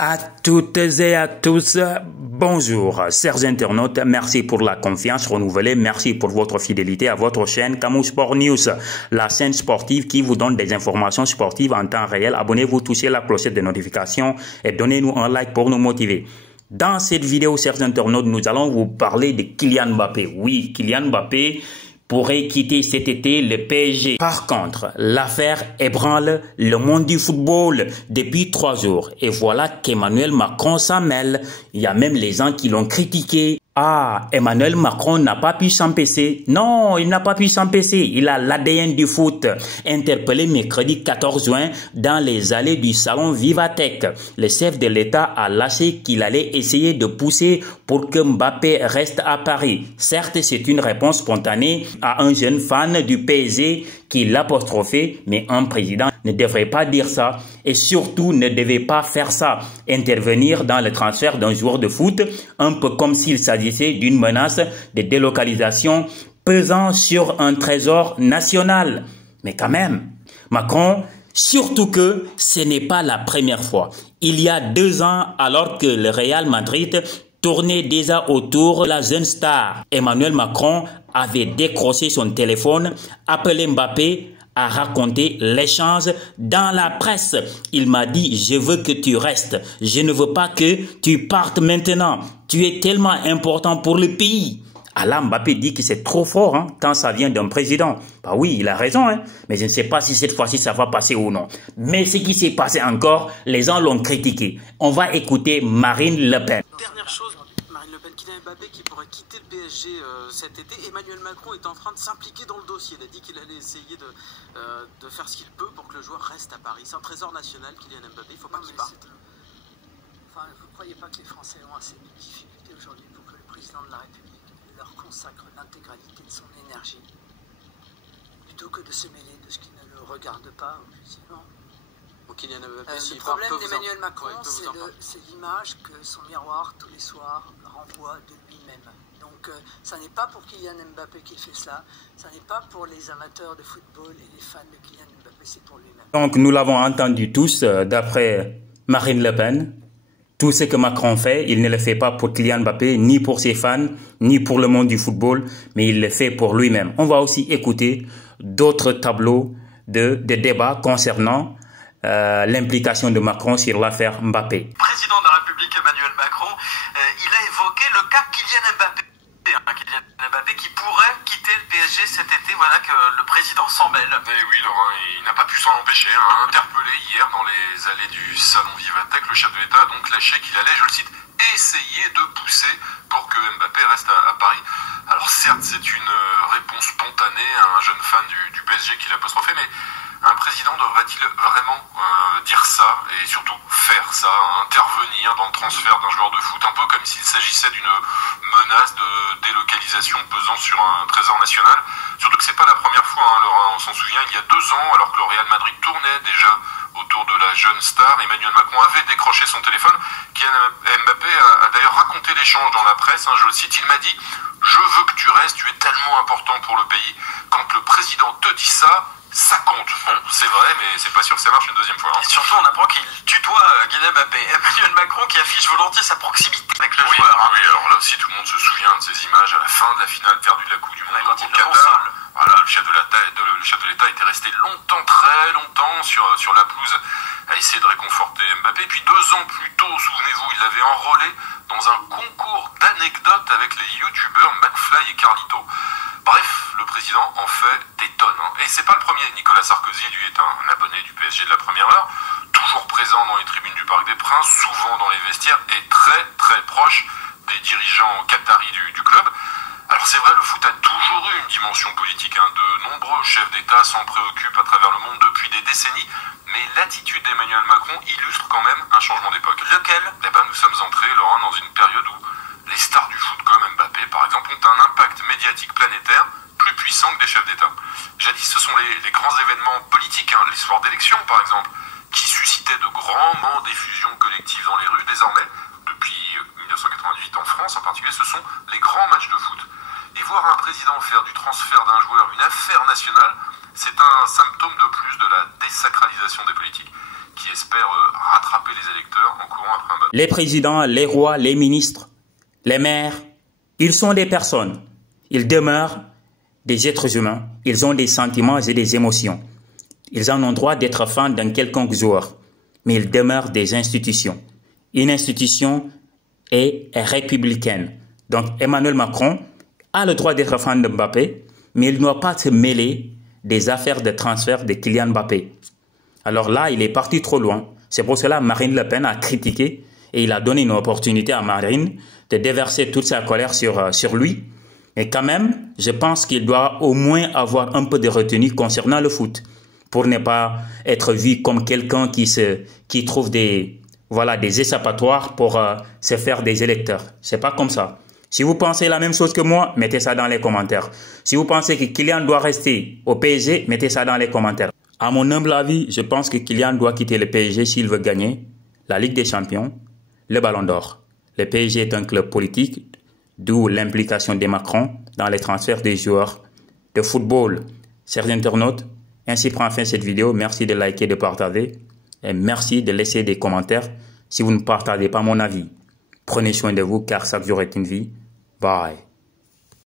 À toutes et à tous, bonjour, chers internautes, merci pour la confiance renouvelée, merci pour votre fidélité à votre chaîne Kamou Sport News, la chaîne sportive qui vous donne des informations sportives en temps réel. Abonnez-vous, touchez la clochette de notification et donnez-nous un like pour nous motiver. Dans cette vidéo, chers internautes, nous allons vous parler de Kylian Mbappé. Oui, Kylian Mbappé pourrait quitter cet été le PSG. Par contre, l'affaire ébranle le monde du football depuis 3 jours. Et voilà qu'Emmanuel Macron s'en mêle. Il y a même les gens qui l'ont critiqué. Ah, Emmanuel Macron n'a pas pu s'empêcher. Non, il n'a pas pu s'empêcher. Il a l'ADN du foot. Interpellé mercredi 14 juin dans les allées du salon Vivatech, le chef de l'État a lâché qu'il allait essayer de pousser pour que Mbappé reste à Paris. Certes, c'est une réponse spontanée à un jeune fan du PSG qui l'apostrophait, mais un président ne devrait pas dire ça et surtout ne devait pas faire ça. Intervenir dans le transfert d'un joueur de foot, un peu comme s'il s'agissait d'une menace de délocalisation pesant sur un trésor national. Mais quand même, Macron, surtout que ce n'est pas la première fois. Il y a 2 ans, alors que le Real Madrid tournait déjà autour de la jeune star, Emmanuel Macron avait décroché son téléphone, appelé Mbappé, a raconté l'échange dans la presse. Il m'a dit, je veux que tu restes. Je ne veux pas que tu partes maintenant. Tu es tellement important pour le pays. Alors Mbappé dit que c'est trop fort quand ça vient d'un président. Bah oui, il a raison, mais je ne sais pas si cette fois-ci ça va passer ou non. Mais ce qui s'est passé encore, les gens l'ont critiqué. On va écouter Marine Le Pen. Dernière chose, Marine Le Pen, Kylian Mbappé qui pourrait quitter le PSG cet été. Emmanuel Macron est en train de s'impliquer dans le dossier. Il a dit qu'il allait essayer de faire ce qu'il peut pour que le joueur reste à Paris. C'est un trésor national, Kylian Mbappé, il ne faut pas qu'il parte. Enfin, vous ne croyez pas que les Français ont assez de difficultés aujourd'hui pour que le président de la République leur consacre l'intégralité de son énergie, plutôt que de se mêler de ce qui ne le regarde pas, effectivement. Le problème d'Emmanuel Macron, c'est l'image que son miroir, tous les soirs, renvoie de lui-même. Donc, ça n'est pas pour Kylian Mbappé qu'il fait cela, ça n'est pas pour les amateurs de football et les fans de Kylian Mbappé, c'est pour lui-même. Donc, nous l'avons entendu tous, d'après Marine Le Pen. Tout ce que Macron fait, il ne le fait pas pour Kylian Mbappé, ni pour ses fans, ni pour le monde du football, mais il le fait pour lui-même. On va aussi écouter d'autres tableaux de débat concernant l'implication de Macron sur l'affaire Mbappé. Président de la République Emmanuel Macron, il a évoqué le cas Kylian Mbappé. Kylian Mbappé qui pourrait quitter le PSG cet été, voilà que le président s'en mêle. Et oui Laurent, il n'a pas pu s'en empêcher. Interpellé hier dans les allées du salon Vivatech, le chef de l'État a donc lâché qu'il allait, je le cite, essayer de pousser pour que Mbappé reste à Paris. Alors certes, c'est une réponse spontanée à un jeune fan du PSG qui l'a apostrophé, mais un président devrait-il vraiment dire ça et surtout faire ça, intervenir dans le transfert d'un joueur de foot, un peu comme s'il s'agissait d'une menace de délocalisation pesant sur un trésor national? Surtout que c'est pas la première fois, Laurent, on s'en souvient, il y a 2 ans, alors que le Real Madrid tournait déjà autour de la jeune star, Emmanuel Macron avait décroché son téléphone. Kylian Mbappé a d'ailleurs raconté l'échange dans la presse, je le cite, il m'a dit « Je veux que tu restes, tu es tellement important pour le pays. Quand le président te dit ça, ça compte. » Bon, c'est vrai, mais c'est pas sûr que ça marche une deuxième fois. Et surtout, on apprend qu'il tutoie Kylian Mbappé. Emmanuel Macron qui affiche volontiers sa proximité avec le joueur. Oui, alors là aussi, tout le monde se souvient de ces images à la fin de la finale perdue de la Coupe du Monde quand au Qatar. Voilà, le chef de l'État était resté longtemps, très longtemps sur la pelouse à essayer de réconforter Mbappé. Puis 2 ans plus tôt, souvenez-vous, il l'avait enrôlé dans un concours d'anecdotes avec les youtubeurs McFly et Carlito. Bref, le président en fait des tonnes. Et c'est pas le premier. Nicolas Sarkozy, lui, est un abonné du PSG de la première heure, toujours présent dans les tribunes du Parc des Princes, souvent dans les vestiaires et très très proche des dirigeants qataris du club. Alors c'est vrai, le foot a toujours eu une dimension politique. De nombreux chefs d'État s'en préoccupent à travers le monde depuis des décennies, mais l'attitude d'Emmanuel Macron illustre quand même un changement d'époque. Lequel? Nous sommes entrés, Laurent, dans une période où les stars du foot comme Mbappé, par exemple, ont un impact médiatique planétaire plus puissant que des chefs d'État. Jadis, ce sont les grands événements politiques, les soirs d'élection, par exemple, qui suscitaient de grands d'effusion collective dans les rues. Désormais, depuis 1998 en France en particulier, ce sont les grands matchs de foot. Et voir un président faire du transfert d'un joueur une affaire nationale, c'est un symptôme de plus de la désacralisation des politiques qui espèrent rattraper les électeurs en courant après un Les présidents, les rois, les ministres, les maires, ils sont des personnes. Ils demeurent des êtres humains. Ils ont des sentiments et des émotions. Ils en ont droit d'être fans d'un quelconque joueur. Mais ils demeurent des institutions. Une institution est républicaine. Donc Emmanuel Macron a le droit d'être fan de Mbappé, mais il ne doit pas se mêler des affaires de transfert de Kylian Mbappé. Alors là, il est parti trop loin. C'est pour cela que Marine Le Pen a critiqué et il a donné une opportunité à Marine de déverser toute sa colère sur lui. Et quand même, je pense qu'il doit au moins avoir un peu de retenue concernant le foot pour ne pas être vu comme quelqu'un qui trouve des échappatoires pour se faire des électeurs. C'est pas comme ça. Si vous pensez la même chose que moi, mettez ça dans les commentaires. Si vous pensez que Kylian doit rester au PSG, mettez ça dans les commentaires. À mon humble avis, je pense que Kylian doit quitter le PSG s'il veut gagner la Ligue des Champions, le Ballon d'Or. Le PSG est un club politique, d'où l'implication de Macron dans les transferts des joueurs de football. Chers internautes, ainsi prend fin cette vidéo. Merci de liker, de partager et merci de laisser des commentaires si vous ne partagez pas mon avis. Prenez soin de vous car chaque jour est une vie. Bye.